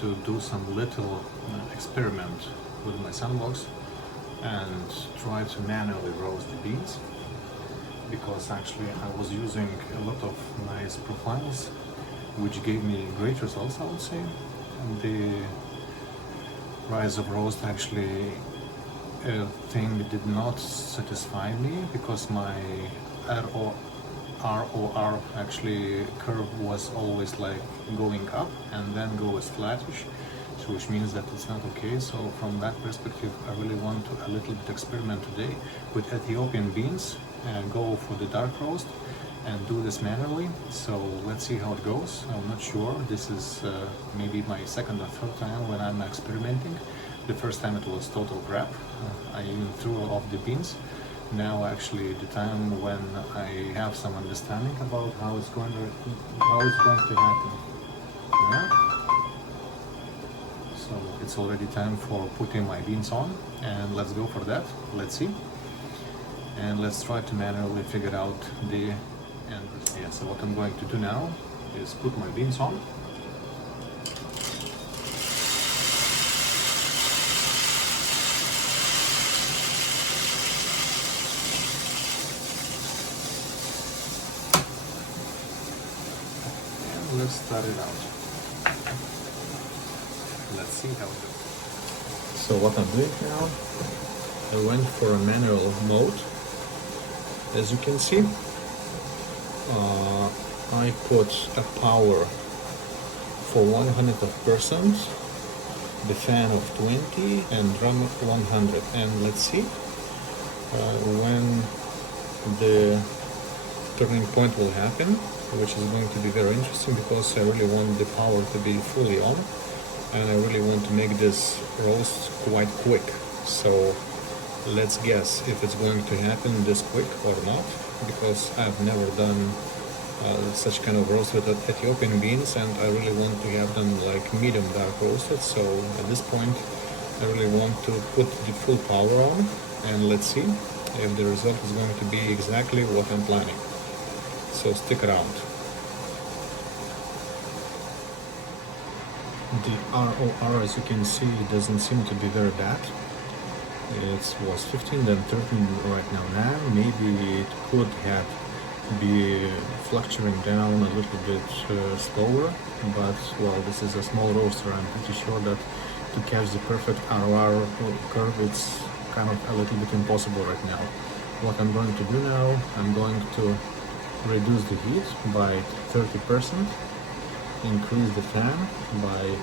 to do some little experiment with my Sandbox and try to manually roast the beans, because actually I was using a lot of nice profiles which gave me great results, I would say. And the rise of roast actually thing did not satisfy me, because my ROR actually curve was always like going up and then goes flattish, so which means that it's not okay. So from that perspective, I really want to a little bit experiment today with Ethiopian beans and go for the dark roast and do this manually. So let's see how it goes. I'm not sure. This is maybe my second or third time when I'm experimenting. The first time it was total crap. I even threw off the beans. Now actually the time when I have some understanding about how it's going to happen. Yeah? So it's already time for putting my beans on, and let's go for that. Let's see. And let's try to manually figure out the end. Yeah, so what I'm going to do now is put my beans on. And let's start it out. Let's see how it goes. So what I'm doing now, I went for a manual mode. As you can see, I put a power for 100%, the fan of 20 and drum 100, and let's see when the turning point will happen, which is going to be very interesting, because I really want the power to be fully on, and I really want to make this roast quite quick. So let's guess if it's going to happen this quick or not, because I've never done such kind of roast with Ethiopian beans, and I really want to have them like medium dark roasted. So at this point I really want to put the full power on, and let's see if the result is going to be exactly what I'm planning. So stick around. The ROR, as you can see, doesn't seem to be very bad. It was 15 then 13 right now. Maybe it could have be fluctuating down a little bit slower, but well, this is a small roaster. I'm pretty sure that to catch the perfect ROR curve, it's kind of a little bit impossible right now. What I'm going to do now, I'm going to reduce the heat by 30%, increase the fan by,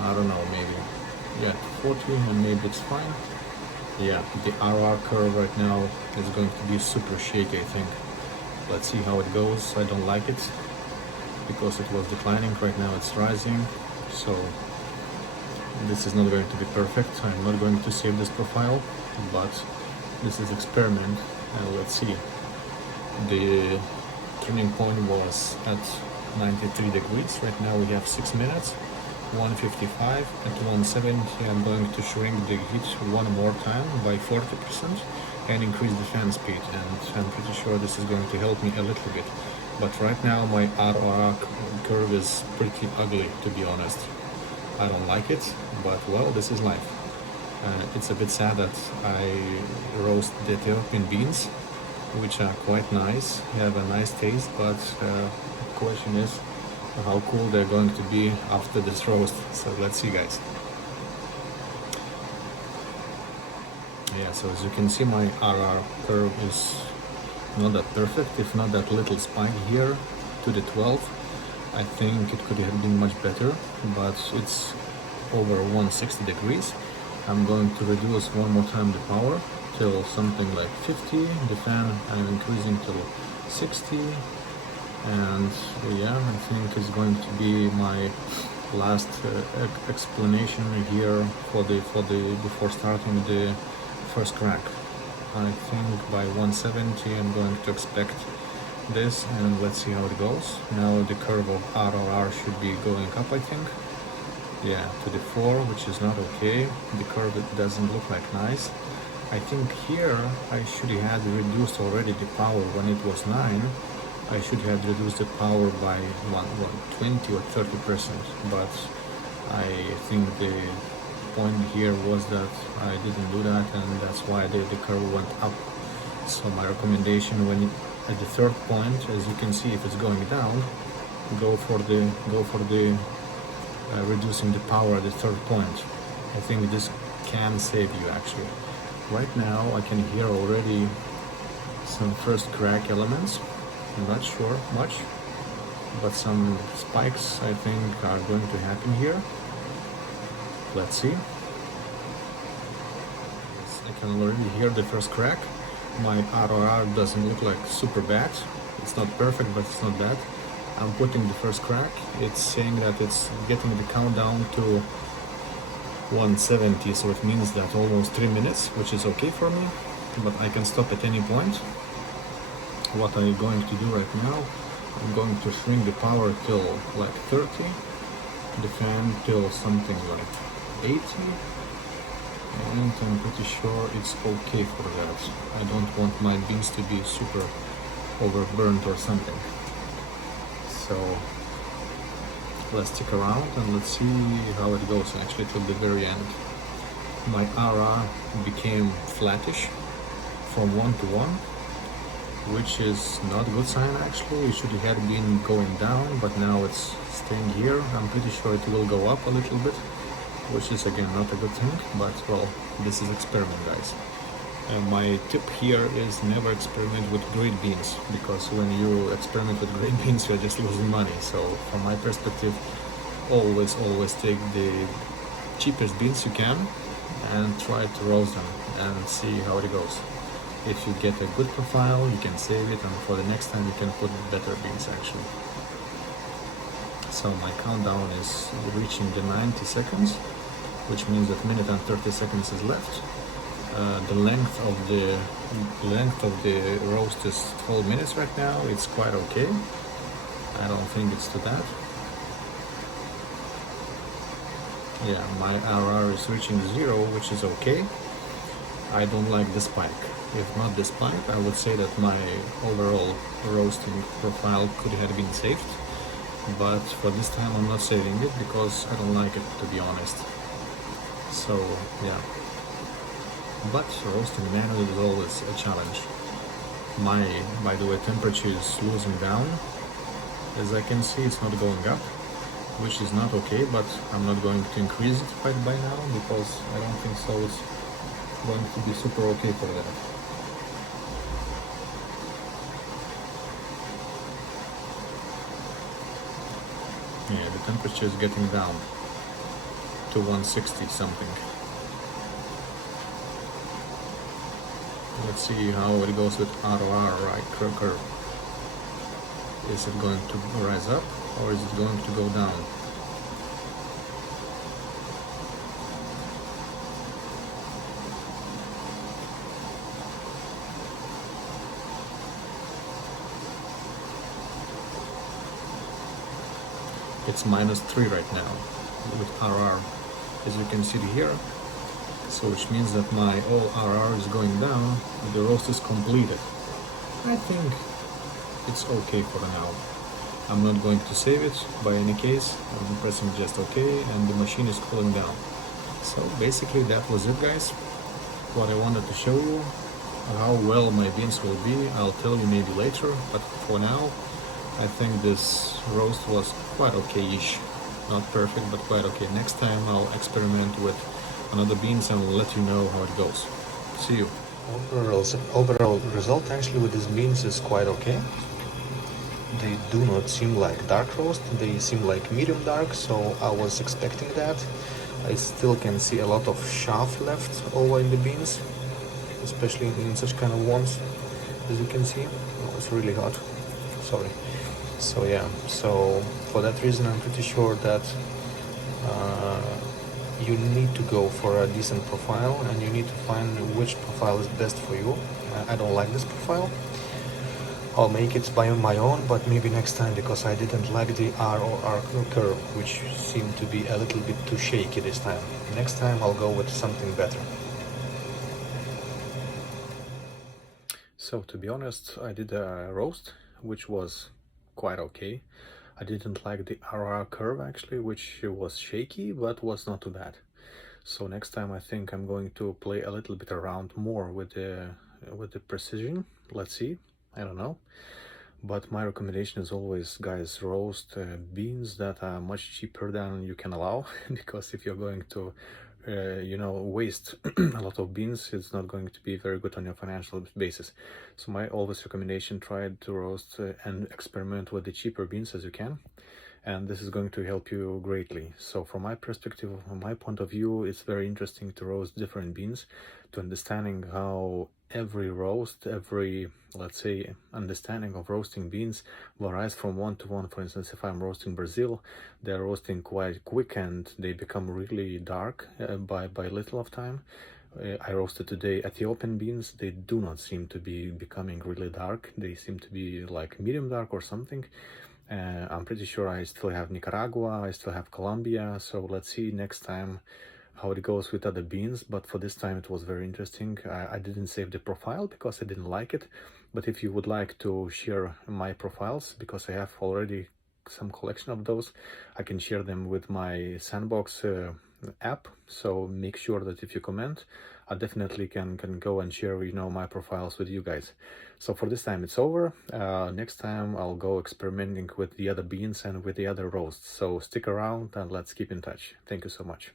I don't know, maybe, yeah, 40, and maybe it's fine. Yeah, the RR curve right now is going to be super shaky, I think. Let's see how it goes. I don't like it, because it was declining. Right now it's rising, so this is not going to be perfect. I'm not going to save this profile, but this is experiment, and let's see. The turning point was at 93 degrees. Right now we have 6 minutes, 155 at 170. I'm going to shrink the heat one more time by 40% and increase the fan speed, and I'm pretty sure this is going to help me a little bit. But right now my ROR curve is pretty ugly, to be honest. I don't like it, but well, this is life. It's a bit sad that I roast the Ethiopian beans, which are quite nice, have a nice taste, but the question is how cool they're going to be after this roast. So let's see, guys. Yeah, so as you can see, my RR curve is not that perfect. If not that little spike here to the 12, I think it could have been much better, but it's over 160 degrees. I'm going to reduce one more time the power till something like 50. The fan I'm increasing till 60, and yeah, I think it's going to be my last explanation here before starting the first crack. I think by 170 I'm going to expect this, and let's see how it goes. Now the curve of ROR should be going up, I think. Yeah, to the 4, which is not okay. The curve, it doesn't look like nice. I think here I should have reduced already the power when it was 9. I should have reduced the power by 20 or 30%, but I think the point here was that I didn't do that, and that's why the curve went up. So my recommendation, when at the third point, as you can see, if it's going down, go for the reducing the power at the third point. I think this can save you actually. Right now I can hear already some first crack elements. I'm not sure much, but some spikes I think are going to happen here. Let's see. I can already hear the first crack. My ROR doesn't look like super bad. It's not perfect, but it's not bad. I'm putting the first crack. It's saying that it's getting the countdown to 170, so it means that almost 3 minutes, which is okay for me, but I can stop at any point. What I'm going to do right now, I'm going to shrink the power till like 30, the fan till something like 80, and I'm pretty sure it's okay for that. I don't want my beans to be super overburnt or something. So let's stick around and let's see how it goes actually till the very end. My RR became flattish from 1 to 1, which is not a good sign actually. It should have been going down, but now it's staying here. I'm pretty sure it will go up a little bit, which is again not a good thing, but well, this is experiment, guys. My tip here is never experiment with great beans, because when you experiment with great beans you're just losing money. So from my perspective, always take the cheapest beans you can and try to roast them and see how it goes. If you get a good profile, you can save it, and for the next time you can put better beans actually. So my countdown is reaching the 90 seconds, which means that minute and 30 seconds is left. The length of the roast is 12 minutes right now. It's quite okay. I don't think it's too bad. Yeah, my RR is reaching 0, which is okay. I don't like the spike. If not the spike, I would say that my overall roasting profile could have been saved. But for this time I'm not saving it because I don't like it, to be honest. So yeah. But roasting manually is always a challenge. By the way, temperature is losing down. As I can see, it's not going up, which is not okay, but I'm not going to increase it right by now because I don't think so it's going to be super okay for that. Yeah, the temperature is getting down to 160 something. Let's see how it goes with ROR right curve. Is it going to rise up or is it going to go down? It's -3 right now with RR, as you can see here. So which means that my all RR is going down, the roast is completed. I think it's okay for now. I'm not going to save it by any case. I'm pressing just OK and the machine is cooling down. So basically that was it, guys. What I wanted to show you, how well my beans will be, I'll tell you maybe later, but for now I think this roast was quite okay-ish. Not perfect, but quite okay. Next time I'll experiment with another beans and let you know how it goes. See you. Overall result actually with these beans is quite okay. They do not seem like dark roast, they seem like medium dark, so I was expecting that. I still can see a lot of chaff left over in the beans, especially in such kind of ones, as you can see. Oh, it's really hot, sorry. So yeah, so for that reason I'm pretty sure that you need to go for a decent profile and you need to find which profile is best for you. I don't like this profile. I'll make it by my own, but maybe next time, because I didn't like the ROR curve, which seemed to be a little bit too shaky this time. Next time I'll go with something better. So to be honest, I did a roast, which was quite okay. I didn't like the RR curve actually, which was shaky, but was not too bad. So next time I think I'm going to play a little bit around more with the precision. Let's see. I don't know. But my recommendation is always, guys, roast beans that are much cheaper than you can allow, because if you're going to, waste a lot of beans, it's not going to be very good on your financial basis. So my always recommendation, try to roast and experiment with the cheaper beans as you can. And this is going to help you greatly. So from my perspective, from my point of view, it's very interesting to roast different beans, to understanding how every roast, every, let's say, understanding of roasting beans varies from one to one. For instance, if I'm roasting Brazil, they're roasting quite quick and they become really dark by little of time. I roasted today Ethiopian beans. They do not seem to be becoming really dark. They seem to be like medium dark or something. I'm pretty sure I still have Nicaragua, I still have Colombia, so let's see next time how it goes with other beans. But for this time it was very interesting. I didn't save the profile because I didn't like it, but if you would like to share my profiles, because I have already some collection of those, I can share them with my Sandbox app. So make sure that if you comment, I definitely can go and share my profiles with you guys. So for this time it's over. Next time I'll go experimenting with the other beans and with the other roasts. So stick around and let's keep in touch. Thank you so much.